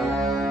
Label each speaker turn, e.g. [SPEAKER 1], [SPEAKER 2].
[SPEAKER 1] कोई